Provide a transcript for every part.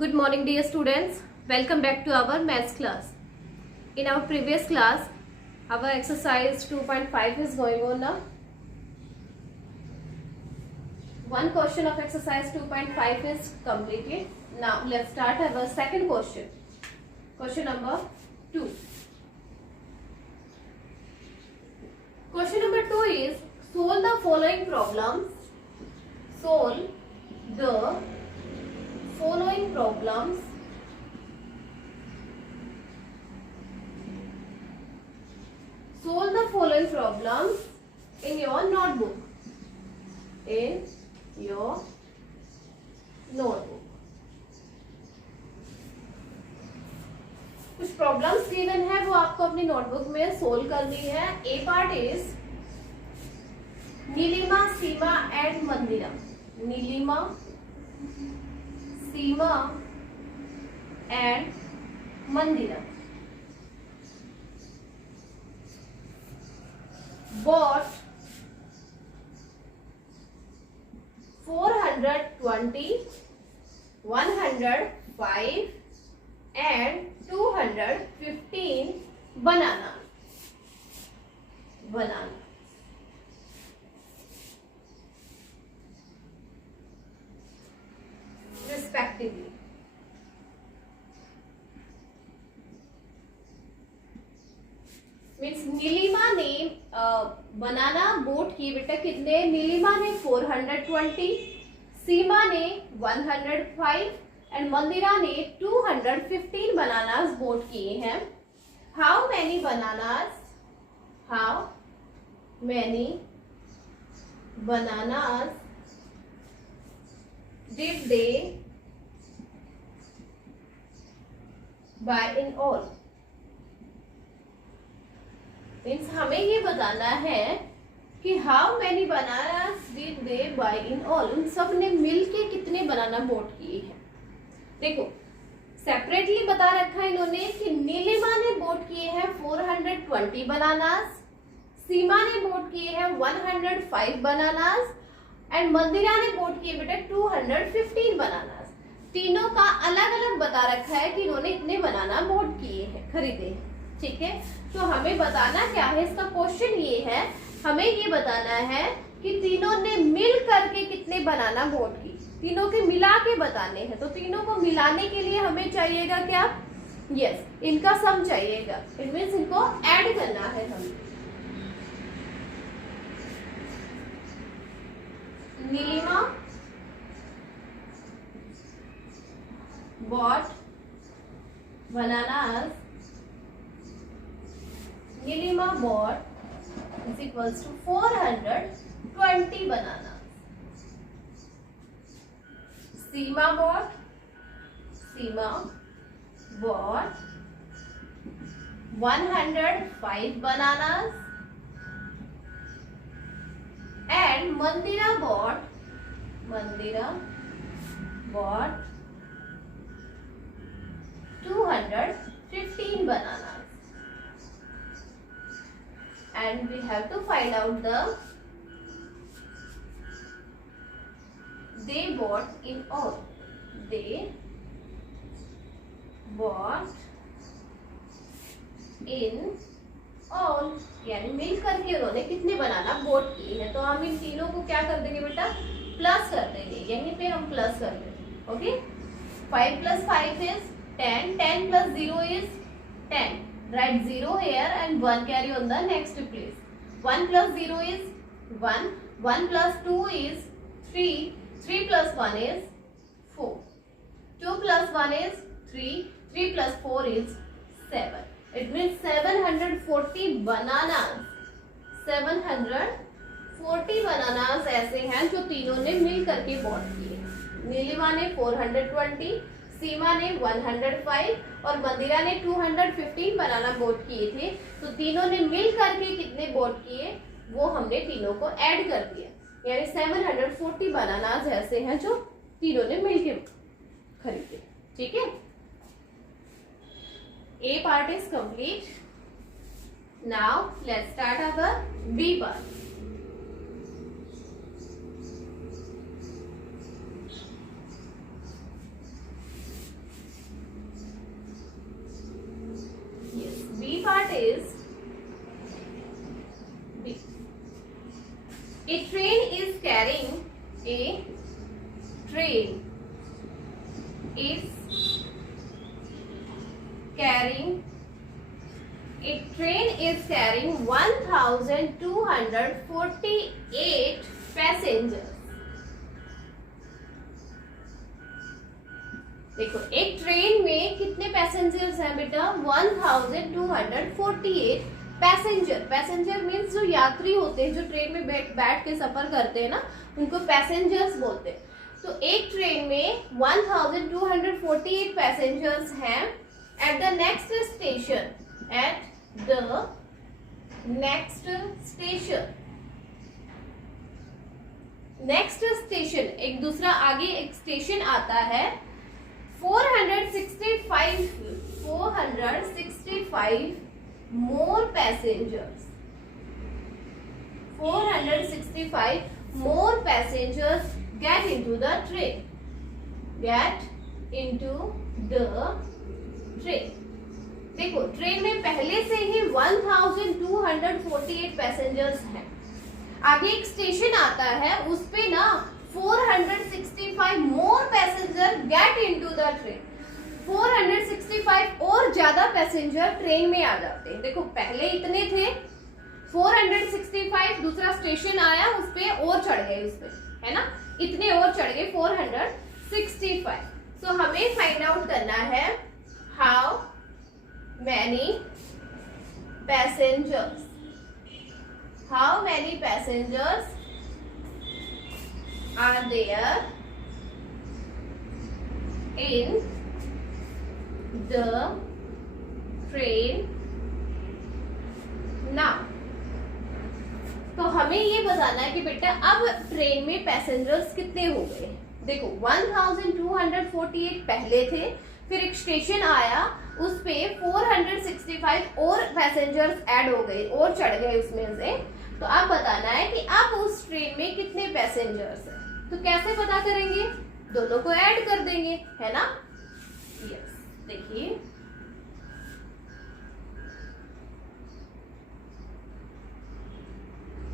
Good morning dear students. Welcome back to our maths class. In our previous class, our exercise 2.5 is going on now. One question of exercise 2.5 is completed. Now let's start our second question. Question number 2. Question number 2 is solve the following problems. Solve the following problems in your notebook. कुछ problems given है वो आपको अपनी notebook में solve करनी है. A part is Nilima, Seema and Mandira. Nilima, Seema and Mandira bought 420, 105 and 215 banana respectively. Means Nilima ने banana boat किए बेटा कितने. नीलिमा ने 420, सीमा ने 105 एंड मंदिरा ने 215 बनानास बोट किए हैं. How many bananas did they buy in all. Means हमें ये बताना है कि how many bananas did they buy in all. उन सब ने मिलके कितने बनाना बोट किए हैं. देखो सेपरेटली बता रखा है इन्होंने कि नीलिमा ने बोट किए हैं 420 बनानास, सीमा ने बोट किए हैं 105 बनानास एंड मंदिरा ने बोट किए बेटा 215 बनानास. तीनों का अलग अलग बता रखा है कि इन्होंने इतने बनाना बोट किए हैं, खरीदे हैं. ठीक है, तो हमें बताना क्या है. इसका क्वेश्चन ये है, हमें ये बताना है कि तीनों ने मिल करके कितने बनाना बोट की. तीनों के मिला के बताने हैं. तो तीनों को मिलाने के लिए हमें चाहिएगा क्या. यस, इनका सम चाहिएगा. इट मीन्स इनको ऐड करना है हमें. Nilima bought bananas. Nilima bought is equals to 420 bananas. Seema bought 105 bananas and Mandira bought 215 bananas. And we have to find out they bought in all. They bought in all. यानी मिल करके उन्होंने कितने banana boat किए हैं. तो हम इन तीनों को क्या कर देंगे बेटा, प्लस कर देंगे. यहीं पे हम प्लस कर देंगे. Okay, 5 plus 5 is 10. 10 plus 0 is 10. Write 0 here and 1 carry on the next place. 1 plus 0 is 1. 1 plus 2 is 3. 3 plus 1 is 4. 2 plus 1 is 3. 3 plus 4 is 7. It means 740 bananas. 740 bananas ऐसे हैं जो तीनों ने मिल करके बॉट किए. नीलिमा ने 420, सीमा ने 105 और मंदिरा ने 215 बनाना बोट किए थे. तो तीनों ने मिल करके कितने बोट किए वो हमने तीनों को ऐड कर दिया. यानी 740 बनानास ऐसे हैं जो तीनों ने मिलके खरीदे. ठीक है, A part is complete. Now let's start our B part. A train is carrying a train is carrying a train is carrying 1248 passengers. देखो एक ट्रेन में कितने पैसेंजर्स हैं बेटा? 1248 पैसेंजर। पैसेंजर मीन्स जो यात्री होते हैं, जो ट्रेन में बैठ के सफर करते हैं ना, उनको पैसेंजर्स बोलते हैं। तो एक ट्रेन में 1248 पैसेंजर्स हैं। At the next station, at the next station, next station एक दूसरा आगे एक स्टेशन आता है। 465 more passengers, 465 more passengers get into the train, get into the train। देखो ट्रेन में पहले से ही 1248 पैसेंजर्स हैं। आगे एक स्टेशन आता है, उस पे ना 465 more passenger get into the train. 465 और ज्यादा पैसेंजर ट्रेन में आ जाते हैं। देखो पहले इतने थे 465, दूसरा स्टेशन आया, उस पे और चढ़ गए, उस पे है ना, इतने और चढ़ गए 465। सो हमें फाइंड आउट करना है how many passengers, how many passengers are there in the train now। तो हमें ये बताना है कि बेटा अब ट्रेन में पैसेंजर्स कितने हो गए। देखो 1248 पहले थे, फिर एक स्टेशन आया, उस पे 465 और पैसेंजर्स ऐड हो गए और चढ़ गए उसमें से। तो अब बताना है कि अब उस ट्रेन में कितने पैसेंजर्स हैं। तो कैसे पता करेंगे? दोनों को ऐड कर देंगे, है ना। यस, देखिए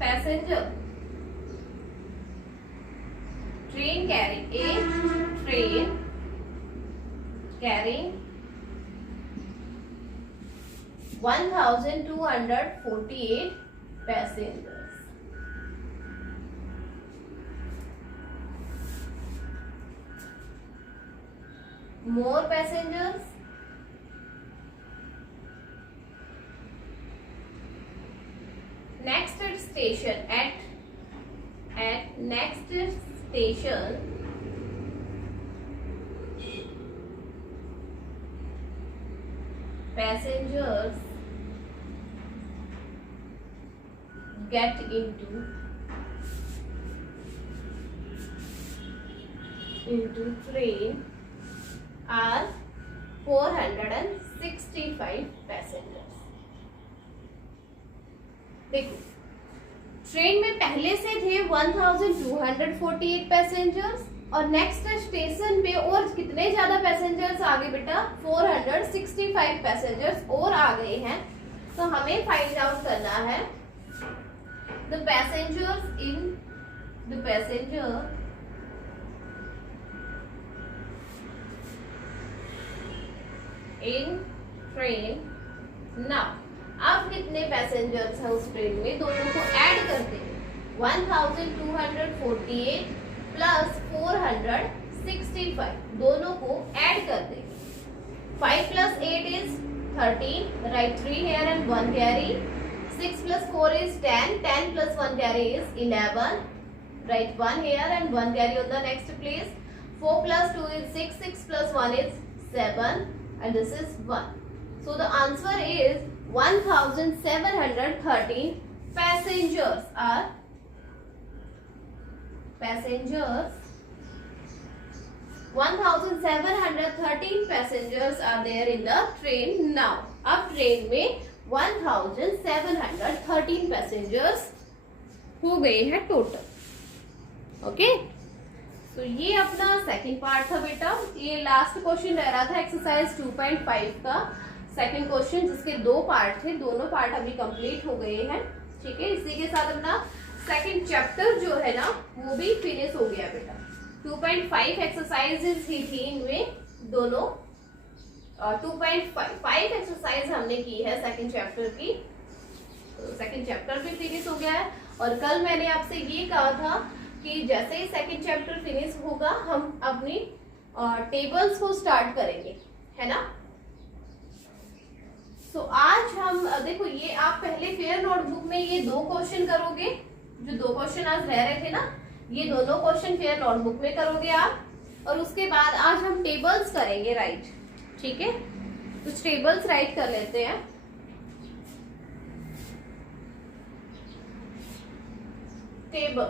passenger, train carrying, A train carrying 1248 passengers। More passengers, next station, at next station passengers get into train are 465 passengers. देखो ट्रेन में पहले से थे 1248 पैसेंजर्स और नेक्स्ट स्टेशन पे और कितने ज्यादा पैसेंजर्स आ गए बेटा? 465 पैसेंजर्स और आ गए हैं। तो हमें फाइंड आउट करना है the passengers in train now। अब कितने पैसेंजर्स हैं उस ट्रेन में, दोनों को ऐड करते हैं। 1248 प्लस 465 दोनों को ऐड कर देंगे। 5 plus 8 is 13, write 3 here and 1 carry। 6 plus 4 is 10, 10 plus 1 carry is 11, write 1 here and 1 carry on the next place। 4 plus 2 is 6, 6 plus 1 is 7 and this is 1। So the answer is 1713 passengers are 1713 passengers are there in the train now। अब train में 1713 passengers हो गए हैं total. Okay, तो ये अपना second part था बेटा। ये लास्ट क्वेश्चन रह रहा था एक्सरसाइज 2.5 का सेकंड क्वेश्चन, जिसके 2 पार्ट थे, दोनों पार्ट अभी कंप्लीट हो गए हैं। ठीक है, इसी के साथ अपना सेकंड चैप्टर जो है ना वो भी फिनिश हो गया बेटा। 2.5 एक्सरसाइजेज ही थी इनमें दोनों, 2.5 एक्सरसाइज हमने की है सेकंड चैप्टर की, तो सेकंड चैप्टर भी फिनिश हो गया है। और कल मैंने आपसे ये कहा था कि जैसे ही सेकंड चैप्टर फिनिश होगा हम अपनी टेबल्स को स्टार्ट करेंगे, है ना। तो आज हम देखो, ये आप पहले फेयर नोटबुक में ये 2 क्वेश्चन करोगे, जो 2 क्वेश्चन आज रह रहे थे ना, ये दोनों क्वेश्चन फेयर नोटबुक में करोगे आप। और उसके बाद आज हम टेबल्स करेंगे राइट, ठीक है। कुछ टेबल्स राइट कर लेते हैं। टेबल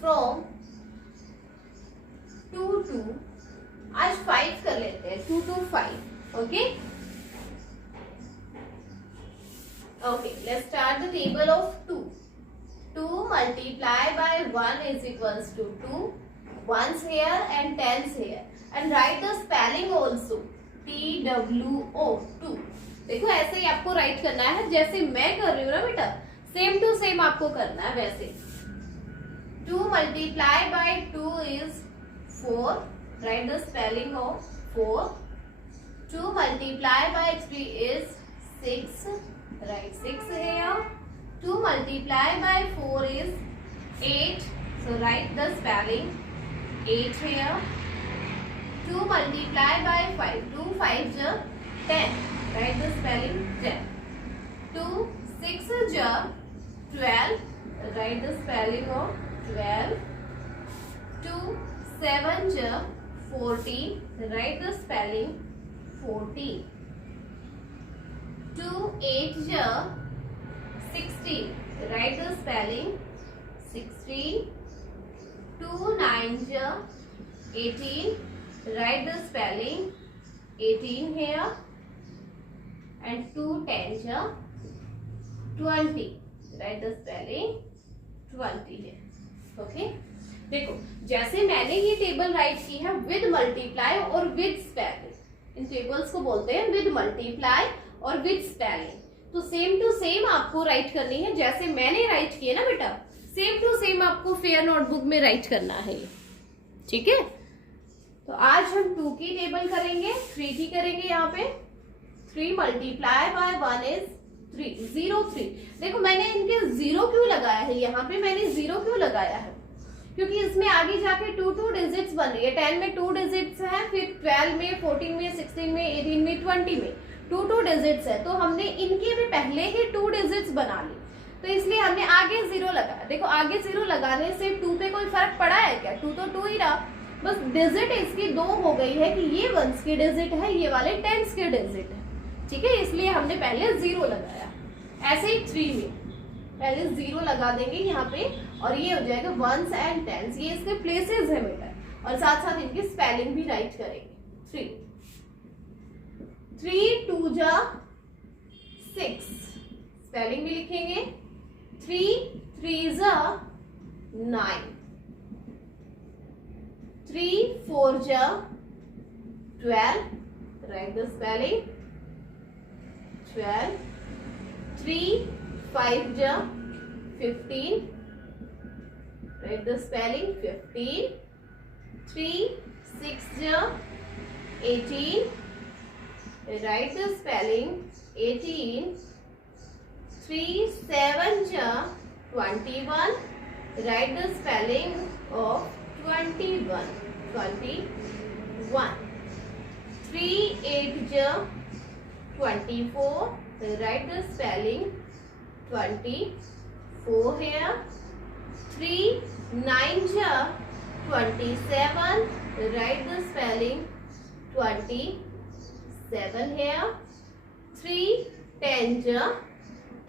फ्रॉम 2 to, आज 5 कर लेते हैं, 2 to 5, okay. Okay, let's start the table of 2. 2 multiplied by 1 is equals to 2. 1's here and 10's here. And write the spelling also. TWO 2. देखो ऐसे ही आपको राइट करना है, जैसे मैं कर रही हूँ ना बेटा, सेम टू सेम आपको करना है वैसे। 2 multiplied by 2 is 4. Write the spelling of 4. 2 multiplied by 3 is 6. Write 6 here. 2 multiplied by 4 is 8. So write the spelling 8 here. 2 multiplied by 5. 2 5s are 10. Write the spelling 10. 2 6s are 12. Write the spelling of 12. 2 7s are 14. Write the spelling 14. 2 8s are 16. Write the spelling 16. 2 9s are 18. Write the spelling 18 here. And 2 10s are 20. Write the spelling 20 here. Okay. देखो जैसे मैंने ये table right की है with multiply और with spelling, in tables को बोलते हैं विद मल्टीप्लाई और विद स्पेलिंग। तो सेम टू सेम आपको राइट करनी है, जैसे मैंने राइट किया ना बेटा, सेम टू सेम आपको फेयर नोटबुक में राइट करना है ये, ठीक है। तो आज हम 2 की टेबल करेंगे, 3 की करेंगे। यहाँ पे 3 मल्टीप्लाई बाय 1 इज 3, 0 3। देखो मैंने इनके 0 क्यों लगाया है, यहाँ पे मैंने 0 क्यों लगाया है, क्योंकि इसमें आगे जाके 2 डिजिट्स बन रही है। 10 में 2 डिजिट्स है, फिर 12 में, 14 में, 16 में, 18 में, 20 में 2 डिजिट्स है। तो हमने इनके भी पहले ही 2 डिजिट्स बना ली, तो इसलिए हमने आगे 0 लगाया। देखो आगे 0 लगाने से 2 पे कोई फर्क पड़ा है क्या, 2 तो 2 ही रहा, बस डिजिट इसकी 2 हो गई है कि ये 1s की डिजिट है, ये वाले 10s की डिजिट है, ठीक है। इसलिए हमने पहले 0 लगाया। ऐसे ही 3 में पहले 0 लगा देंगे यहाँ पे, और ये हो जाएगा 1s एंड 10s, ये इसके प्लेसेस है बेटा, और साथ साथ इनकी स्पेलिंग भी राइट करेंगे। 3 2 जा 6, स्पेलिंग भी लिखेंगे। 3 3 जा 9, 3 4 जा 12, right the spelling 12। 3 5 ja 15, write the spelling 15. 3 6 ja 18, write the spelling 18. 3 7 ja 21, write the spelling of 21, 21. 3 8 ja 24, write the spelling 24 here. 3 9 ja 27, write the spelling 27 here. 3 10 ja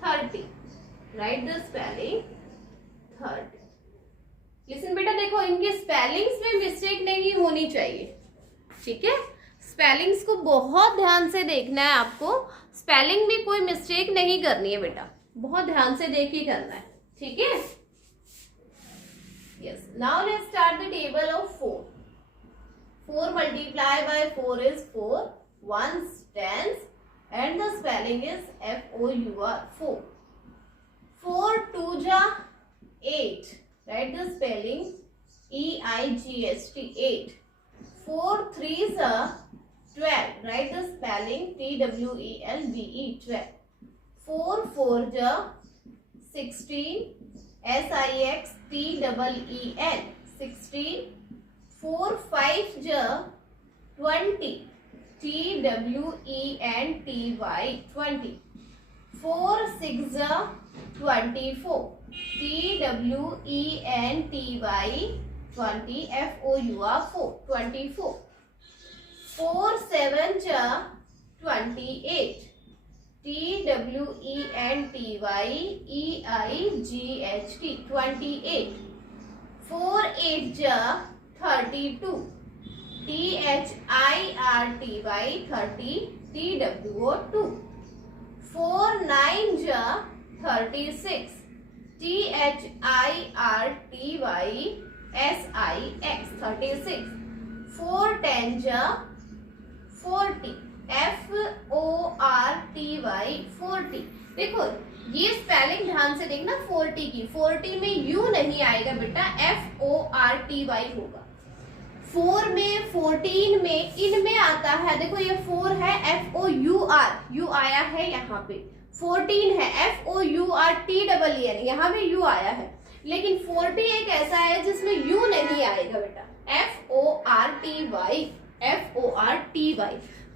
30, write the spelling 30. Listen बेटा, देखो इनके spellings में mistake नहीं होनी चाहिए, ठीक है। Spellings को बहुत ध्यान से देखना है आपको, स्पेलिंग में कोई मिस्टेक नहीं करनी है बेटा, बहुत ध्यान से देख ही करना है, ठीक है। Yes, now let's start the table of 4. 4 multiply by 4 is 4, 1s 10s, and the spelling is FOUR 4. जा 8, right the spelling EIGHT 8. 4 3s are 12, write the spelling TWELVE 12. 4 4s are 16, SIXTEEN 16. 4 5s are 20, TWENTY 20. 4 6s are 24, TWENTY 20, FOUR 4, 24. 4 7s are 28, TWENTY EIGHT 28. 4 8s are 32, THIRTY 30, TWO 2. 4 9s are 36, THIRTY SIX 36. 4 10s are 40, FORTY 40. देखो ये spelling ध्यान से देखना 40 की, 40 में U नहीं आएगा बेटा, FORTY होगा। 4 में, 14 में, इनमें आता है, देखो ये 4 है FOUR, U आया है यहाँ पे। 14 है FOURTEEN, यहाँ पे U आया है। लेकिन 40 एक ऐसा है जिसमें U नहीं आएगा बेटा, FORTY।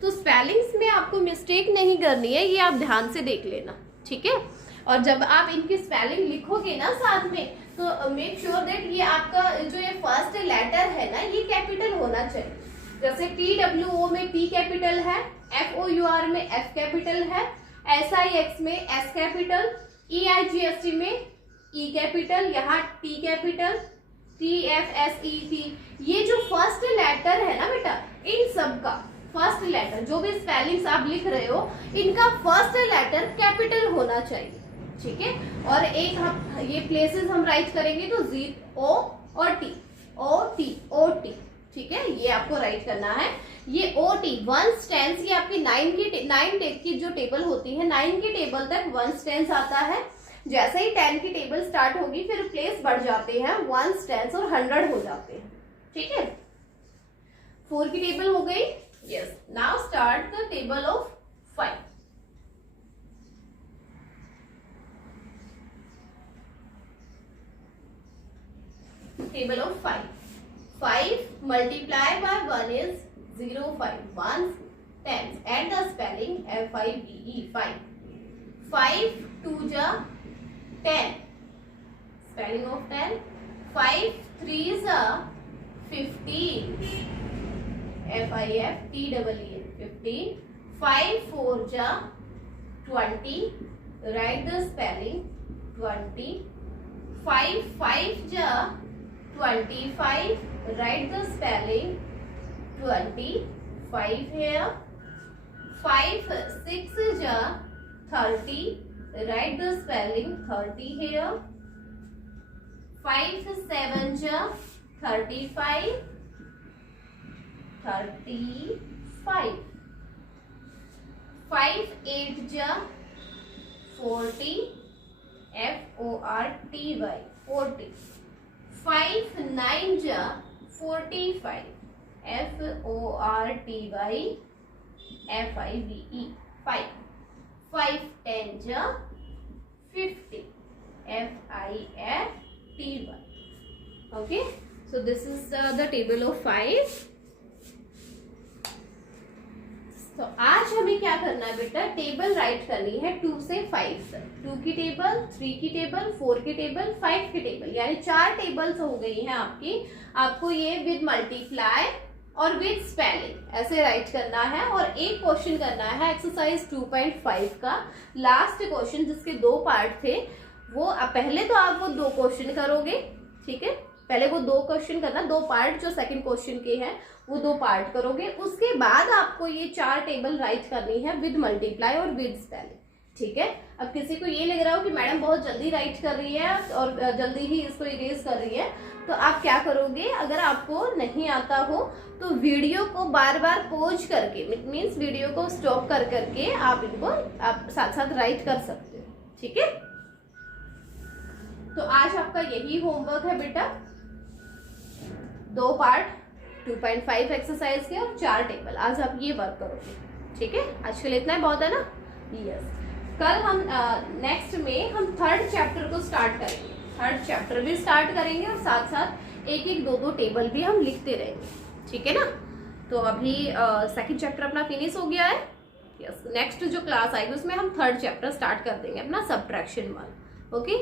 तो स्पेलिंग्स में आपको मिस्टेक नहीं करनी है, ये आप ध्यान से देख लेना, ठीक है। और जब आप इनकी स्पेलिंग लिखोगे ना साथ में, तो मेक श्योर दैट ये आपका जो ये फर्स्ट लेटर है ना, ये कैपिटल होना चाहिए। जैसे TWO में T कैपिटल है, FOUR में F कैपिटल है, SIX में S कैपिटल, EIGHT में E कैपिटल, यहाँ T कैपिटल, TFSET। ये जो फर्स्ट लेटर है ना बेटा, इन सब का फर्स्ट लेटर, जो भी स्पेलिंग्स आप लिख रहे हो, इनका फर्स्ट लेटर कैपिटल होना चाहिए, ठीक है। और एक हम ये प्लेसेस हम राइट करेंगे तो O और T, OT, ठीक है, ये आपको राइट करना है। ये OT 1 स्टेंस, ये आपकी 9 की जो टेबल होती है, 9 की टेबल तक 1 स्टेंस आता है। जैसे ही 10 की टेबल स्टार्ट होगी फिर प्लेस बढ़ जाते हैं, 1 स्टेंस और 100 हो जाते हैं, ठीक है। 4 की टेबल हो गई, yes. Now start the table of 5. Table of 5. 5 multiplied by 1 is 0, 5. 1 tens. Add the spelling FIVE 5. 5 2s are 10. Spelling of 10. 5 3s are 15. FIFTEEN 15. 5 4s are 20. Write the spelling 20. 5 5s are 25. Write the spelling 25 here. 5 6s are 30. Write the spelling 30 here. 5 7s are 35. 35. 5 8s are 40. FORTY 40. 5 9s are 45. FORTY FIVE 5. 5 10s are 50. FIFTY. Okay, so this is the table of 5. तो आज हमें क्या करना है बेटा, table right करनी है 2 से 5 तक। 2 की टेबल, 3 की टेबल, 4 की टेबल, 5 की टेबल, यानी 4 टेबल्स हो गई हैं आपकी। आपको ये विद मल्टीप्लाई और विद स्पेलिंग ऐसे राइट करना है। और एक क्वेश्चन करना है एक्सरसाइज 2.5 का लास्ट क्वेश्चन, जिसके 2 पार्ट थे। वो पहले तो आप वो 2 क्वेश्चन करोगे, ठीक है, पहले वो 2 क्वेश्चन करना, 2 पार्ट जो सेकंड क्वेश्चन के हैं वो 2 पार्ट करोगे। उसके बाद आपको ये 4 टेबल राइट करनी है विद मल्टीप्लाई और विद स्पेलिंग, ठीक है। अब किसी को ये लग रहा हो कि मैडम बहुत जल्दी राइट कर रही है और जल्दी ही इसको इरेज कर रही है, तो आप क्या करोगे, अगर आपको नहीं आता हो तो वीडियो को बार बार पॉज करके, मीन्स वीडियो को स्टॉप कर करके आप इनको आप साथ साथ राइट कर सकते हो, ठीक है। तो आज आपका यही होमवर्क है बेटा, 2 पार्ट 2.5 एक्सरसाइज के और 4 टेबल। आज आप ये वर्क करोगे, ठीक है। आज के लिए इतना ही बहुत है ना। यस, कल हम नेक्स्ट में हम 3rd चैप्टर को स्टार्ट करेंगे। 3rd चैप्टर भी स्टार्ट करेंगे और साथ साथ 1-1, 2-2 टेबल भी हम लिखते रहेंगे, ठीक है ना। तो अभी 2nd चैप्टर अपना फिनिश हो गया है। यस, नेक्स्ट जो क्लास आएगी उसमें हम 3rd चैप्टर स्टार्ट कर देंगे अपना, सब्ट्रैक्शन वाला। ओके।